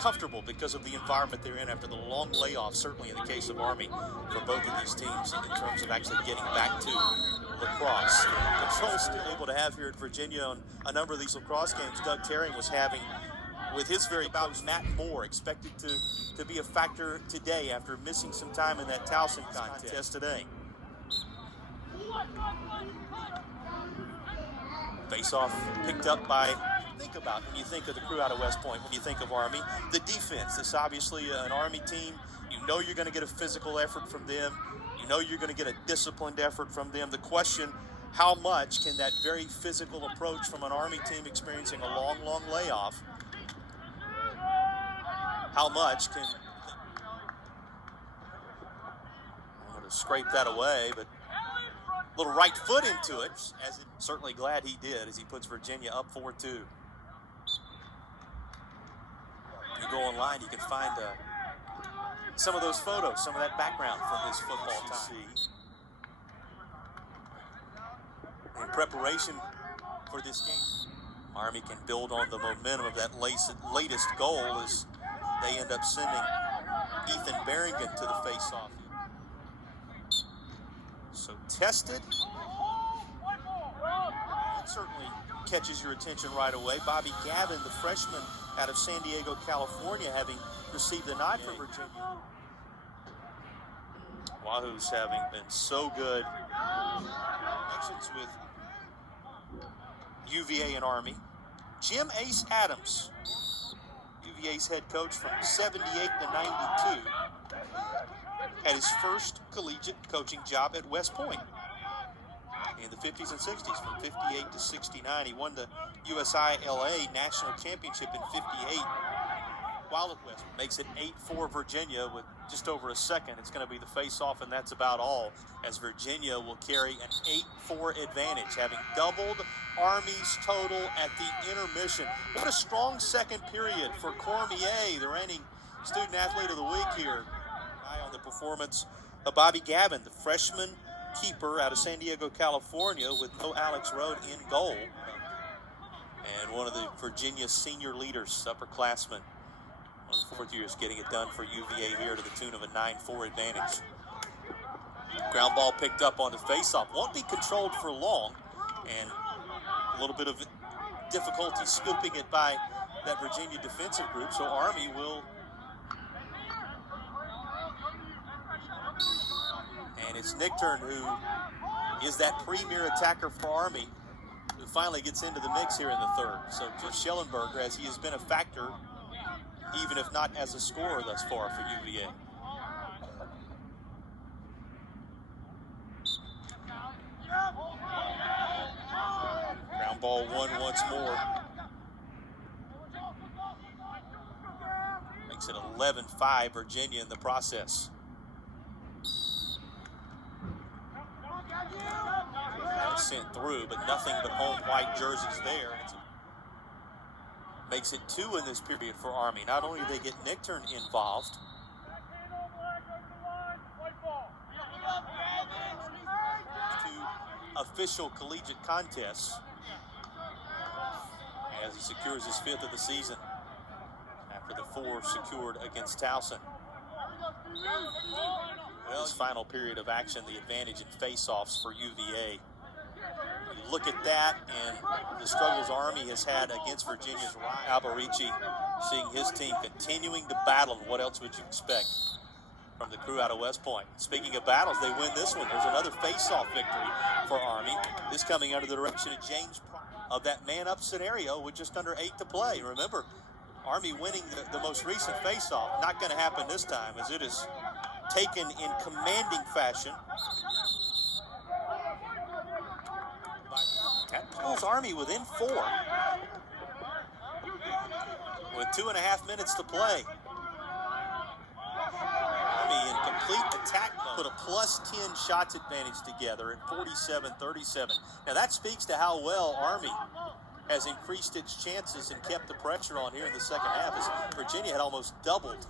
comfortable because of the environment they're in after the long layoff, certainly in the case of Army, for both of these teams in terms of actually getting back to lacrosse. Control's still able to have here at Virginia on a number of these lacrosse games Doug Terry was having with his very about Matt Moore, expected to be a factor today after missing some time in that Towson contest today. Faceoff picked up by, think about when you think of the crew out of West Point, when you think of Army, the defense. It's obviously an Army team. You know you're going to get a physical effort from them. You know you're going to get a disciplined effort from them. The question, how much can that very physical approach from an Army team experiencing a long, long layoff, how much can, I'm going to scrape that away, but little right foot into it, as it, certainly glad he did, as he puts Virginia up 4-2. When you go online, you can find some of those photos, some of that background from his football time. In preparation for this game, Army can build on the momentum of that latest goal as they end up sending Ethan Barrington to the face-off. So tested, that certainly catches your attention right away. Bobby Gavin, the freshman out of San Diego, California, having received the nod for Virginia. Wahoo's having been so good. Connections with UVA and Army. Jim Ace Adams, UVA's head coach from 78 to 92. Had his first collegiate coaching job at West Point in the 50s and 60s, from 58 to 69. He won the USILA National Championship in 58 while at West. Makes it 8-4 Virginia with just over a second. It's going to be the face-off, and that's about all, as Virginia will carry an 8-4 advantage, having doubled Army's total at the intermission. What a strong second period for Cormier, the reigning student athlete of the week here. On the performance of Bobby Gavin, the freshman keeper out of San Diego, California, with no Alex Road in goal. And one of the Virginia senior leaders, upperclassmen, one of the fourth years, getting it done for UVA here to the tune of a 9-4 advantage. Ground ball picked up on the faceoff. Won't be controlled for long, and a little bit of difficulty scooping it by that Virginia defensive group, so Army will. And it's Nichtern, who is that premier attacker for Army, who finally gets into the mix here in the third. So Jeff Schellenberger, as he has been a factor, even if not as a scorer thus far for UVA. Ground ball one once more. Makes it 11-5 Virginia in the process. Sent through, but nothing but home white jerseys there. Makes it 2 in this period for Army. Not only do they get Nichtern involved, two official collegiate contests as he secures his 5th of the season after the 4 secured against Towson. Well, this final period of action, the advantage in face-offs for UVA. You look at that and the struggles Army has had against Virginia's Alberici, seeing his team continuing to battle. What else would you expect from the crew out of West Point? Speaking of battles, they win this one. There's another face-off victory for Army. This coming under the direction of James of that man-up scenario with just under 8 to play. Remember, Army winning the most recent face-off. Not going to happen this time, as it is taken in commanding fashion. That pulls Army within 4 with 2.5 minutes to play. Army in complete attack mode. Put a +10 shots advantage together at 47-37. Now that speaks to how well Army has increased its chances and kept the pressure on here in the second half, as Virginia had almost doubled